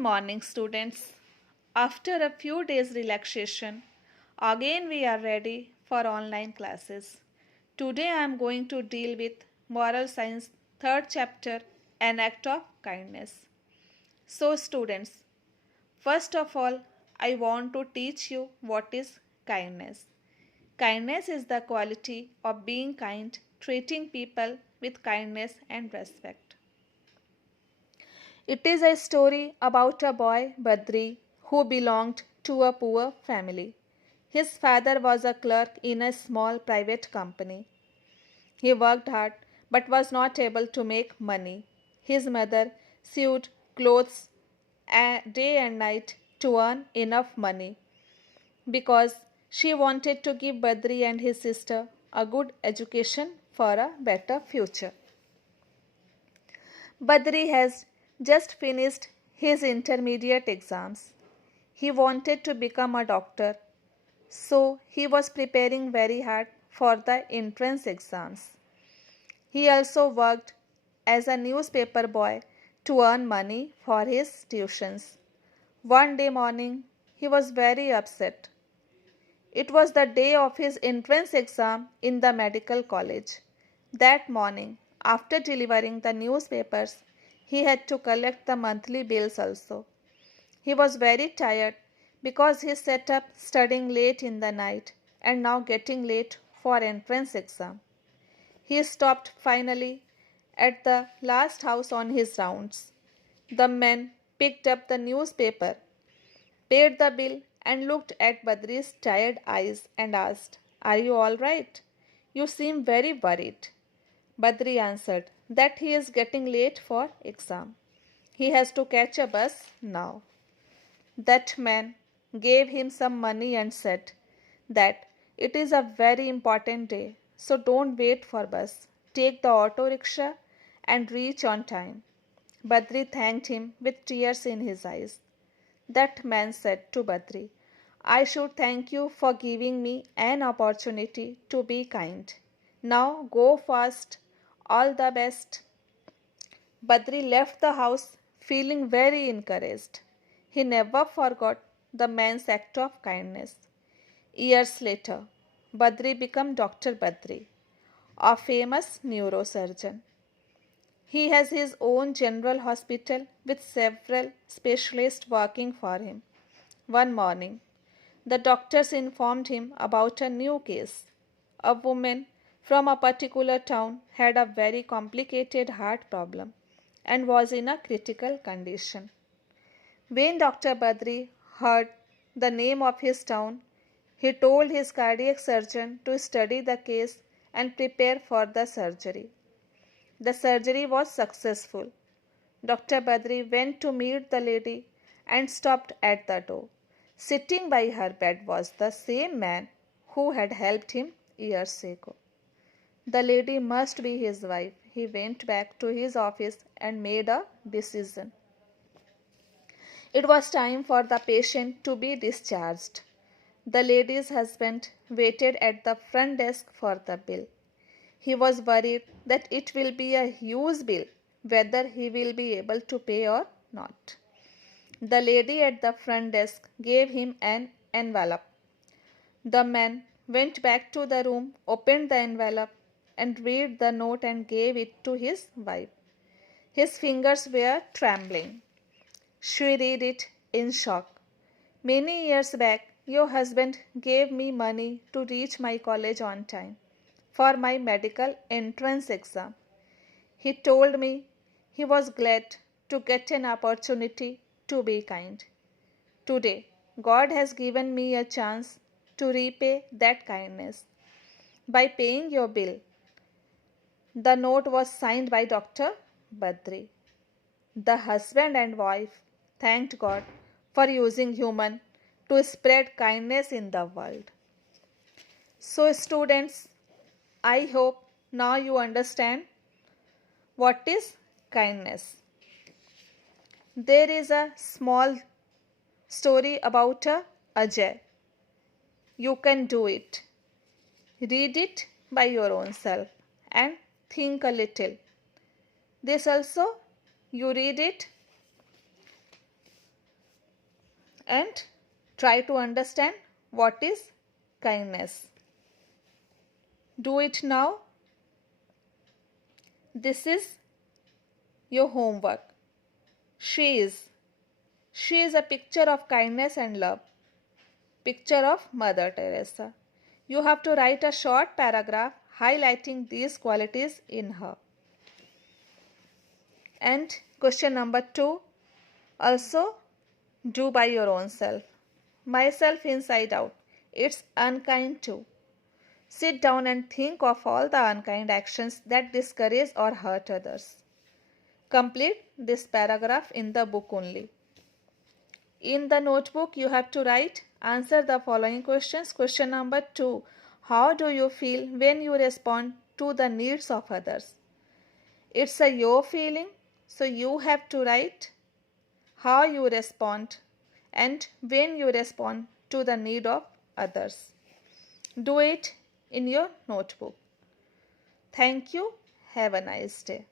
morning, students. After a few days relaxation, again we are ready for online classes. Today I am going to deal with Moral Science third chapter, An Act of Kindness. So students, first of all, I want to teach you what is kindness. Kindness is the quality of being kind, treating people with kindness and respect. It is a story about a boy, Badri, who belonged to a poor family. His father was a clerk in a small private company. He worked hard but was not able to make money. His mother sewed clothes day and night to earn enough money because she wanted to give Badri and his sister a good education for a better future. Badri has just finished his intermediate exams. He wanted to become a doctor, so he was preparing very hard for the entrance exams. He also worked as a newspaper boy to earn money for his tuitions. One day morning, he was very upset. It was the day of his entrance exam in the medical college. That morning, after delivering the newspapers, he had to collect the monthly bills also. He was very tired because he sat up studying late in the night and now getting late for entrance exam. He stopped finally at the last house on his rounds. The man picked up the newspaper, paid the bill, and looked at Badri's tired eyes and asked, "Are you all right? You seem very worried." Badri answered that he is getting late for exam. He has to catch a bus now. That man gave him some money and said that it is a very important day, so don't wait for bus. Take the auto rickshaw and reach on time. Badri thanked him with tears in his eyes. That man said to Badri, "I should thank you for giving me an opportunity to be kind. Now go fast. All the best." Badri left the house feeling very encouraged. He never forgot the man's act of kindness. Years later, Badri became Dr. Badri, a famous neurosurgeon. He has his own general hospital with several specialists working for him. One morning, the doctors informed him about a new case. A woman from a particular town had a very complicated heart problem and was in a critical condition. When Dr. Badri heard the name of his town, he told his cardiac surgeon to study the case and prepare for the surgery. The surgery was successful. Dr. Badri went to meet the lady and stopped at the door. Sitting by her bed was the same man who had helped him years ago. The lady must be his wife. He went back to his office and made a decision. It was time for the patient to be discharged. The lady's husband waited at the front desk for the bill. He was worried that it will be a huge bill, whether he will be able to pay or not. The lady at the front desk gave him an envelope. The man went back to the room, opened the envelope, and read the note and gave it to his wife. His fingers were trembling. She read it in shock. "Many years back, your husband gave me money to reach my college on time for my medical entrance exam. He told me he was glad to get an opportunity to be kind. Today, God has given me a chance to repay that kindness by paying your bill." The note was signed by Dr. Badri. The husband and wife thanked God for using human to spread kindness in the world. So students, I hope now you understand what is kindness. There is a small story about a Ajay. You can do it. Read it by your own self and think a little. This also, you read it and try to understand what is kindness. Do it now. This is your homework. She is. She is a picture of kindness and love. Picture of Mother Teresa. You have to write a short paragraph highlighting these qualities in her. And question number 2, also do by your own self. Myself inside out. It's unkind too. Sit down and think of all the unkind actions that discourage or hurt others. Complete this paragraph in the book only. In the notebook, you have to write, answer the following questions. Question number 2, how do you feel when you respond to the needs of others? It's a your feeling, so you have to write how you respond and when you respond to the need of others. Do it in your notebook. Thank you. Have a nice day.